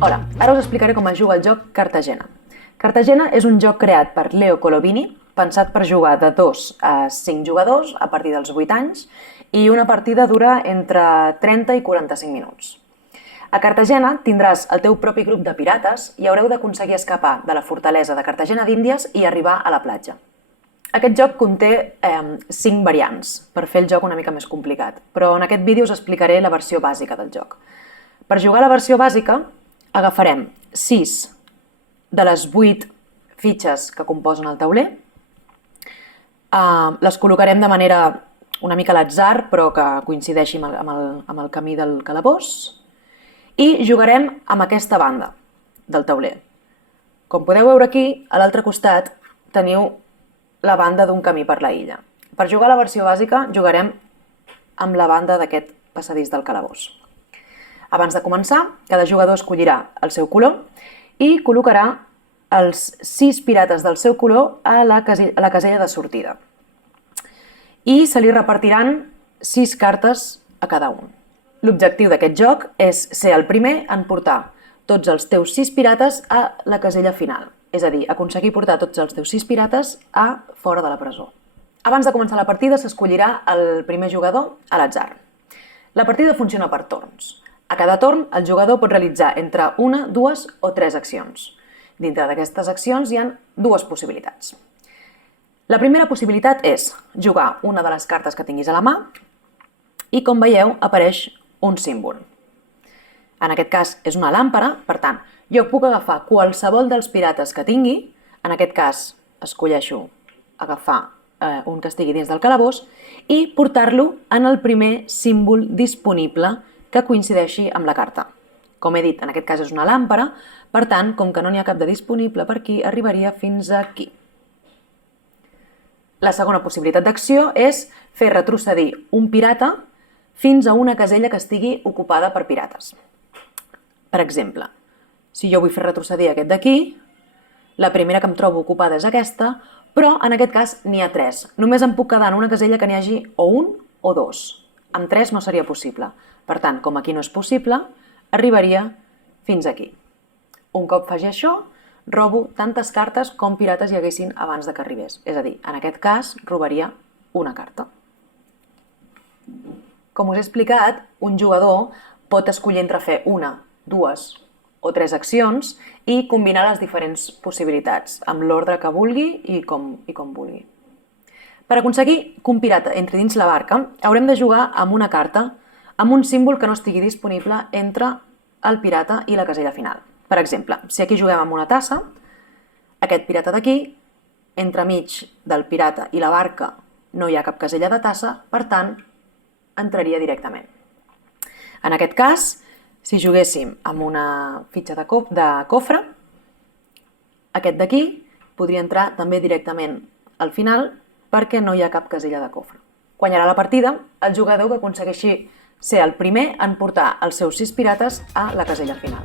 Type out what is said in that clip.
Hola, ara us explicaré com es juga el joc Cartagena. Cartagena és un joc creat per Leo Colovini, pensat per jugar de 2 a 5 jugadors a partir dels 8 anys i una partida dura entre 30 i 45 minuts. A Cartagena tindràs el teu propi grup de pirates i haureu d'aconseguir escapar de la fortalesa de Cartagena d'Índies i arribar a la platja. Aquest joc conté 5 variants per fer el joc una mica més complicat, però en aquest vídeo us explicaré la versió bàsica del joc. Per jugar a la versió bàsica agafarem 6 de les 8 fitxes que composen el tauler, les col·locarem de manera una mica a l'atzar però que coincideixi amb el camí del calabós i jugarem amb aquesta banda del tauler. Com podeu veure aquí, a l'altre costat teniu la banda d'un camí per la illa. Per jugar a la versió bàsica jugarem amb la banda d'aquest passadís del calabós. Abans de començar, cada jugador escollirà el seu color i col·locarà els 6 pirates del seu color a la casella de sortida. I se li repartiran 6 cartes a cada un. L'objectiu d'aquest joc és ser el primer en portar tots els teus 6 pirates a la casella final, és a dir, aconseguir portar tots els teus 6 pirates a fora de la presó. Abans de començar la partida s'escollirà el primer jugador a l'atzar. La partida funciona per torns. A cada torn, el jugador pot realitzar entre 1, 2 o 3 accions. Dintre d'aquestes accions hi ha 2 possibilitats. La primera possibilitat és jugar una de les cartes que tinguis a la mà i, com veieu, apareix un símbol. En aquest cas és una làmpara, per tant, jo puc agafar qualsevol dels pirates que tingui, en aquest cas escolleixo agafar un que estigui dins del calabós i portar-lo en el primer símbol disponible que coincideixi amb la carta. Com he dit, en aquest cas és una làmpara, per tant, com que no n'hi ha cap de disponible per aquí, arribaria fins aquí. La segona possibilitat d'acció és fer retrocedir un pirata fins a una casella que estigui ocupada per pirates. Per exemple, si jo vull fer retrocedir aquest d'aquí, la primera que em trobo ocupada és aquesta, però en aquest cas n'hi ha 3. Només em puc quedar en una casella que n'hi hagi o 1 o 2. Amb 3 no seria possible. Per tant, com aquí no és possible, arribaria fins aquí. Un cop faci això, robo tantes cartes com pirates hi haguessin abans que arribés. És a dir, en aquest cas, robaria una carta. Com us he explicat, un jugador pot escollir entre fer 1, 2 o 3 accions i combinar les diferents possibilitats, amb l'ordre que vulgui i com vulgui. Per aconseguir que un pirata entri dins la barca, haurem de jugar amb una carta amb un símbol que no estigui disponible entre el pirata i la casella final. Per exemple, si aquí juguem amb una tassa, aquest pirata d'aquí, entremig del pirata i la barca no hi ha cap casella de tassa, per tant, entraria directament. En aquest cas, si juguéssim amb una fitxa de cofre, aquest d'aquí podria entrar també directament al final perquè no hi ha cap casella de cofre. Guanyarà la partida el jugador que aconsegueixi ser el primer en portar els seus 6 pirates a la casella final.